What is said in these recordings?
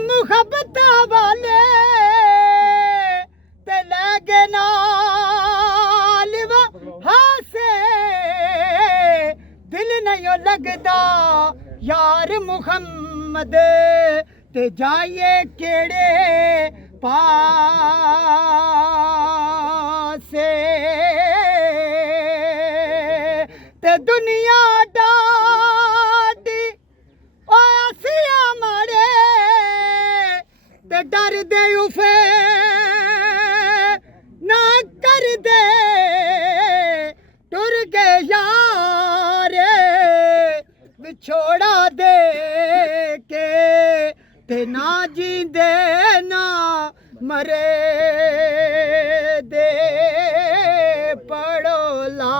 मुहब्बत वाले ते लगे नाल हासे दिल नहीं लगदा यार मुहम्मद ते जाइए केड़े पासे ते दुनिया डाडी आसिया मारे ते डर दे उफे ना कर दे टुर गए यार विछोड़ा दे के ते ना जींदे ना मरे दे पढ़ो ला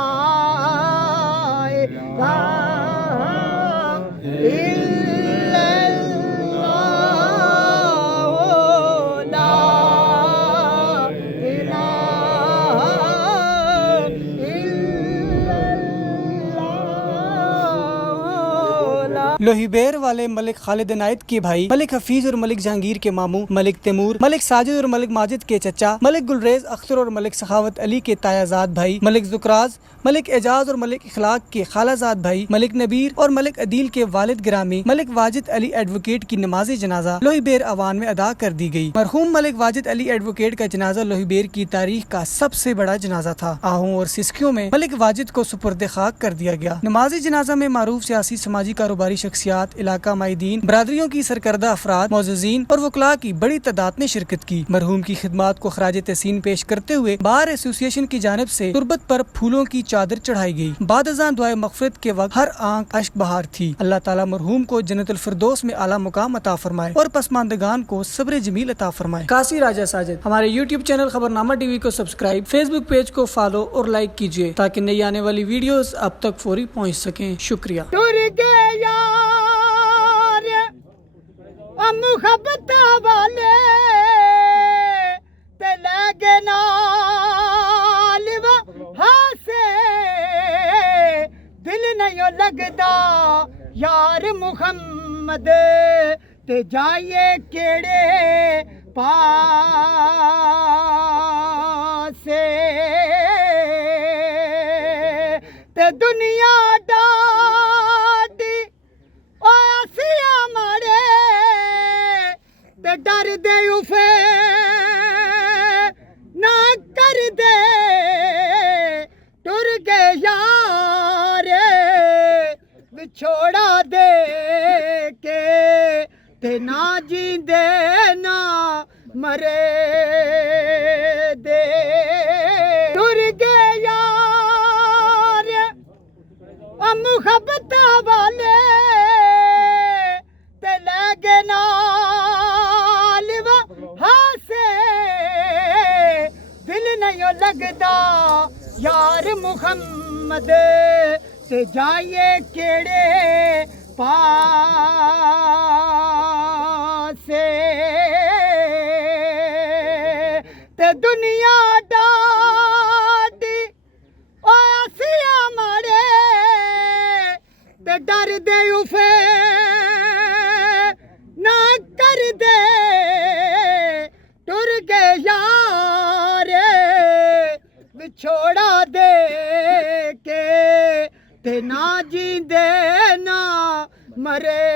लोहीबेर वाले मलिक खालिद इनायत के भाई मलिक हफीज और मलिक जहांगीर के मामू मलिक तैमूर, मलिक साजिद और मलिक माजिद के चचा, मलिक गुलरेज अख्तर और मलिक सखावत अली के तायाजाद भाई, मलिक जुकराज, मलिक एजाज और मलिक इखलाक के खालाजाद भाई, मलिक नबीर और मलिक अदील के वालिद गिरामी मलिक वाजिद अली एडवोकेट की नमाज जनाजा लोहीबेर अवान में अदा कर दी गई। मरहूम मलिक वाजिद अली एडवोकेट का जनाजा लोहीबेर की तारीख का सबसे बड़ा जनाजा था। आहूं और सिस्कियों में मलिक वाजिद को सुपुर्द खाक कर दिया गया। नमाज जनाजा में मारूफ सियासी समाजी कारोबारी शख्सियात, इलाका माहिदीन, बरादरियों की सरकर्दा अफराद, मौजूजीन और वकला की बड़ी तादाद ने शिरकत की। मरहूम की खिदमात को खराज तहसीन पेश करते हुए बार एसोसिएशन की जानिब से तुरबत पर फूलों की चादर चढ़ाई गई। बाद अज़ान दुआए मग़फ़िरत के वक्त हर आंख अश्क बहार थी। अल्लाह ताला मरहूम को जन्नतुल फिरदौस में आला मुकाम अता फरमाए और पसमानदगान को सब्र जमील अता फरमाए। कासी राजा साजिद हमारे यूट्यूब चैनल खबरनामा टीवी को सब्सक्राइब, फेसबुक पेज को फॉलो और लाइक कीजिए ताकि नई आने वाली वीडियोस अब तक फौरी पहुंच सकें। शुक्रिया। मुहब्बत वाले ते लगे नाल हासे दिल नहीं लगदा यार मुहम्मद ते जाइए केड़े पासे ते दुनिया डाडी आसिया मारे ते डर दे उफे ना कर दे टुर गए यार विछोड़ा दे के ते ना जींदे ना मरे दे टुर गए यार मुहब्बत वाले ते लगे नाल हासे दिल नहीं लगदा यार मुहम्मद ते जाइए केड़े पासे ते दुनिया डाडी आसिया मारे ते डर दे उफे ना कर दे टुर गए यार विछोड़ा दे के ते ना जींदे ना मरे